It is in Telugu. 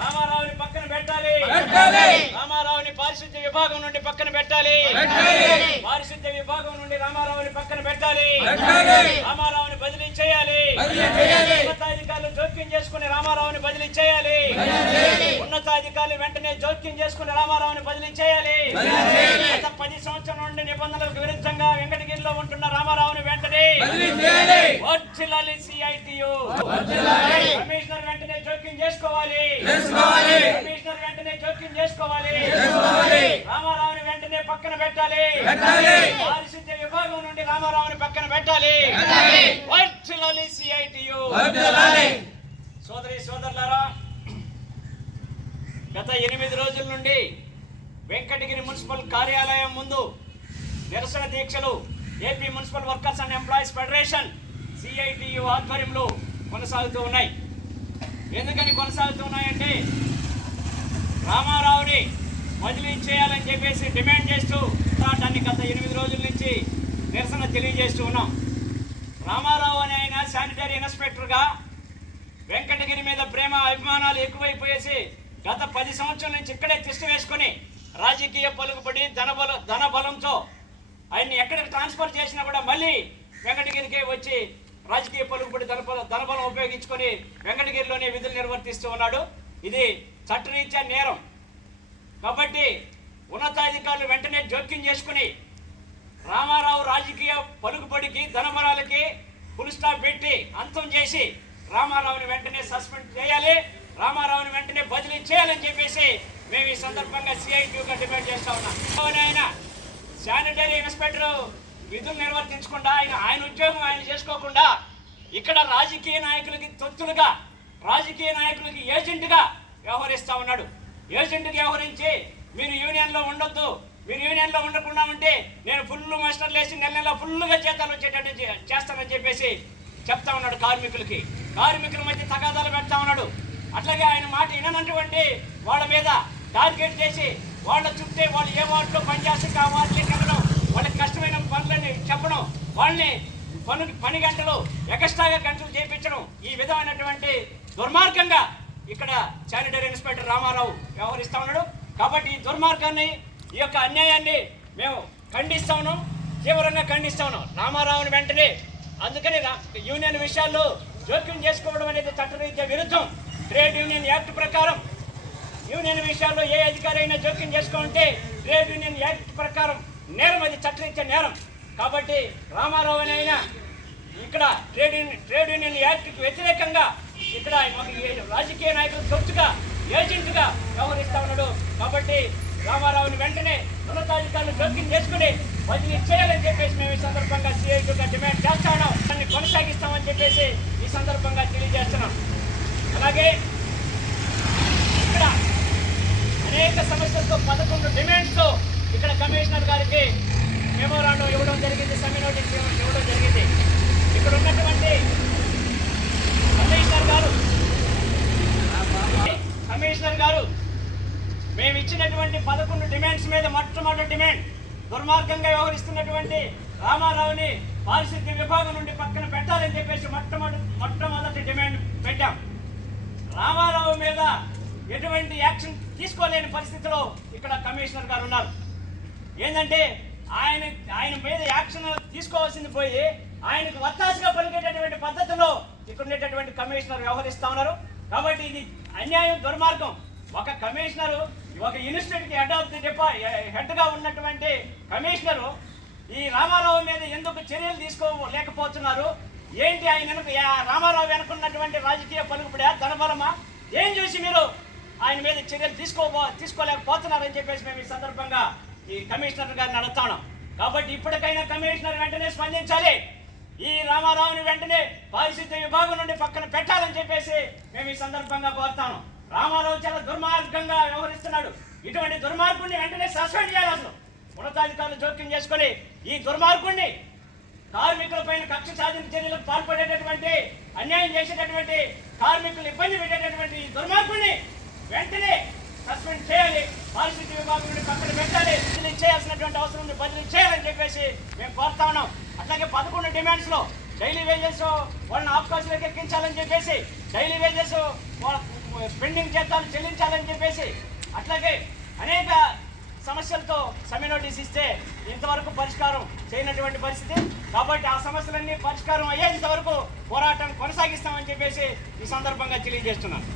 రామారావుని పక్కన పెట్టాలి. రామారావుని పారిశుద్ధ్య విభాగం నుండి పక్కన పెట్టాలి. పారిశుద్ధ్య విభాగం నుండి రామారావుని పక్కన పెట్టాలి. రామారావుని బదిలీ చేయాలి. ఉన్నతాధికారులు జోక్యం చేసుకుని రామారావుని బదిలీ చేయాలి. ఉన్నతాధికారులు వెంటనే జోక్యం చేసుకుని రామారావుని బదిలీ చేయాలి. గత పది సంవత్సరం నుండి నిబంధనలకు విరుద్ధంగా వెంకటగిరిలో ఉంటున్న రామారావుని వెంటనే కమిషనర్ వెంటనే జోక్యం చేసుకోవాలి. కమిషనర్ వెంటనే జోక్యం చేసుకోవాలి. రామారావుని వెంటనే పక్కన పెట్టాలి. పారిశుద్ధ్య విభాగం నుండి రామారావుని పక్కన పెట్టాలి. వర్ధిల్లాలి సిఐటియు సోదరి సోదరులారా గత ఎనిమిది రోజుల నుండి వెంకటగిరి మున్సిపల్ కార్యాలయం ముందు నిరసన దీక్షలు AP municipal workers and employees federation CITU ఆధ్వర్యంలో కొనసాగుతూ ఉన్నాయి. ఎందుకని కొనసాగుతున్నాయండి? రామారావుని బదిలీ చేయాలని చెప్పేసి డిమాండ్ చేస్తూ దాన్ని గత ఎనిమిది రోజుల నుంచి నిరసన తెలియజేస్తూ ఉన్నాం. రామారావు అనే ఆయన శానిటరీ ఇన్స్పెక్టర్గా వెంకటగిరి మీద ప్రేమ అభిమానాలు ఎక్కువైపోయేసి గత పది సంవత్సరాల నుంచి ఇక్కడే తిష్ట వేసుకొని రాజకీయ పలుకుబడి ధనబల ధన బలంతో ఆయన్ని ఎక్కడికి ట్రాన్స్ఫర్ చేసినా కూడా మళ్ళీ వెంకటగిరికి వచ్చి రాజకీయ పలుకుబడి ధనబల ధనబలం ఉపయోగించుకొని వెంకటగిరిలోనే విధులు నిర్వర్తిస్తూ ఉన్నాడు. ఇది చట్టరీత్యా నేరం. కాబట్టి ఉన్నతాధికారులు వెంటనే జోక్యం చేసుకుని రామారావు రాజకీయ పలుకుబడికి ధనబలాలకి ఫుల్ స్టాప్ పెట్టి అంతం చేసి రామారావుని వెంటనే సస్పెండ్ చేయాలి. రామారావుని వెంటనే బదిలీ చేయాలని చెప్పేసి మేము ఈ సందర్భంగా సిఐటిగా డిమాండ్ చేస్తా ఉన్నాం. ఆయన శానిటరీ ఇన్స్పెక్టర్ విధులు నిర్వర్తించకుండా ఆయన ఆయన ఉద్యోగం ఆయన చేసుకోకుండా ఇక్కడ రాజకీయ నాయకులకి తొత్తులుగా రాజకీయ నాయకులకి ఏజెంట్గా వ్యవహరిస్తా ఉన్నాడు. ఏజెంట్గా వ్యవహరించి మీరు యూనియన్లో ఉండొద్దు మీరు యూనియన్లో ఉండకుండా ఉంటే నేను ఫుల్ మాస్టర్లు వేసి నెల నెల ఫుల్గా చేతలు వచ్చేటట్టు చే- చేస్తానని చెప్పేసి చెప్తా ఉన్నాడు కార్మికులకి. కార్మికుల మధ్య తగాదాలు పెడతా ఉన్నాడు. అట్లాగే ఆయన మాట విననటువంటి వాళ్ళ మీద టార్గెట్ చేసి వాళ్ళ చుట్టే వాళ్ళు ఏ వార్డులో పనిచేస్తే ఆ వార్డులకి వెళ్ళడం వాళ్ళకి కష్టమైన పనులని చెప్పడం వాళ్ళని పను పని గంటలు ఎక్స్ట్రాగా గంటలు చేయించడం ఈ విధమైనటువంటి దుర్మార్గంగా ఇక్కడ శానిటరీ ఇన్స్పెక్టర్ రామారావు వ్యవహరిస్తా ఉన్నాడు. కాబట్టి ఈ దుర్మార్గాన్ని ఈ యొక్క అన్యాయాన్ని మేము ఖండిస్తా ఉన్నాం తీవ్రంగా ఖండిస్తా ఉన్నాం. రామారావుని వెంటనే అందుకని రా- యూనియన్ విషయాల్లో జోక్యం చేసుకోవడం అనేది చట్టరీత్యా విరుద్ధం. ట్రేడ్ యూనియన్ యాక్ట్ ప్రకారం యూనియన్ విషయాల్లో ఏ అధికారి అయినా జోక్యం చేసుకుంటే ట్రేడ్ యూనియన్ యాక్ట్ ప్రకారం నేరం అది చట్టరీత్యా నేరం. కాబట్టి రామారావు అని అయినా ఇక్కడ ట్రేడ్ యూనియన్ ట్రేడ్ యూనియన్ యాక్ట్కి వ్యతిరేకంగా ఇక్కడ రాజకీయ నాయకులు తొచ్చుగా ఏజెంట్గా వ్యవహరిస్తా ఉన్నాడు. కాబట్టి రామారావుని వెంటనే ఉన్నతాధికారులు జోక్యం చేసుకుని బదిలీ చేయాలని చెప్పేసి మేము ఈ సందర్భంగా సిఐటిగా డిమాండ్ చేస్తా ఉన్నాం. దాన్ని కొనసాగిస్తామని చెప్పేసి ఈ సందర్భంగా తెలియజేస్తున్నాం. అలాగే ఇక్కడ అనేక సమస్యలతో పదకొండు డిమాండ్స్తో ఇక్కడ కమిషనర్ గారికి మెమోరాండం ఇవ్వడం జరిగింది సెమీ నోటీస్ ఇవ్వడం జరిగింది. ఇక్కడ ఉన్నటువంటి కమిషనర్ గారు కమిషనర్ గారు మేము ఇచ్చినటువంటి పదకొండు డిమాండ్స్ మీద మొట్టమొదటి డిమాండ్ దుర్మార్గంగా వ్యవహరిస్తున్నటువంటి రామారావుని పారిశుద్ధ్య విభాగం నుండి పక్కన పెట్టాలని చెప్పేసి మొట్టమొదటి మొట్టమొదటి డిమాండ్ పెట్టాం. రామారావు మీద ఎటువంటి యాక్షన్ తీసుకోలేని పరిస్థితిలో ఇక్కడ కమిషనర్ గారు ఉన్నారు. ఏంటంటే ఆయన ఆయన మీద యాక్షన్ తీసుకోవాల్సింది పోయి ఆయనకు వత్తాసుగా పలికేటటువంటి పద్ధతిలో ఇక్కడ ఉండేటటువంటి కమిషనర్ వ్యవహరిస్తా ఉన్నారు. కాబట్టి ఇది అన్యాయం దుర్మార్గం. ఒక కమిషనరు ఒక ఇన్స్టిట్యూట్కి హెడ్ ఆఫ్ ది డిపా హెడ్గా ఉన్నటువంటి కమిషనరు ఈ రామారావు మీద ఎందుకు చర్యలు తీసుకోలేకపోతున్నారు? ఏంటి ఆయన వెనుక రామారావు వెనుకున్నటువంటి రాజకీయ పలుకుబడా ధనబలమా? ఏం చూసి మీరు ఆయన మీద చర్యలు తీసుకో తీసుకోలేకపోతున్నారని చెప్పేసి మేము ఈ సందర్భంగా ఈ కమిషనర్ గారిని అడుగుతాను కాబట్టి ఇప్పటికైనా కమిషనర్ వెంటనే స్పందించాలి. ఈ రామారావుని వెంటనే పారిశుద్ధ్య విభాగం నుండి పక్కన పెట్టాలని చెప్పేసి మేము ఈ సందర్భంగా కోరుతాను రామారావు చాలా దుర్మార్గంగా వ్యవహరిస్తున్నాడు. ఇటువంటి దుర్మార్గుడిని వెంటనే సస్పెండ్ చేయాలి అసలు. ఉన్నతాధికారులు జోక్యం చేసుకొని ఈ దుర్మార్గుడిని కార్మికుల పైన కక్ష సాధన చర్యలకు పాల్పడేటటువంటి అన్యాయం చేసేటటువంటి కార్మికులు ఇబ్బంది పెట్టేటటువంటి ఈ దుర్మార్గుడిని వెంటనే సస్పెండ్ చేయాలి పారిశుద్ధ్య విభాగం నుండి పక్కన పెట్టాలి బదిలీ చేయాల్సినటువంటి అవసరం ఉంది బదిలీ చేయాలని చెప్పేసి మేము కోరుతా ఉన్నాం. అట్లాగే పదకొండు డిమాండ్స్లో డైలీ వేజెస్ వాళ్ళని అవకాశాలకు ఎక్కించాలని చెప్పేసి డైలీ వేజెస్ పెండింగ్ జీతాలు చెల్లించాలని చెప్పేసి అట్లాగే అనేక సమస్యలతో సమ్మె నోటీస్ ఇస్తే ఇంతవరకు పరిష్కారం చేయనటువంటి పరిస్థితి. కాబట్టి ఆ సమస్యలన్నీ పరిష్కారం అయ్యేంత వరకు పోరాటం కొనసాగిస్తామని చెప్పేసి ఈ సందర్భంగా తెలియజేస్తున్నాను.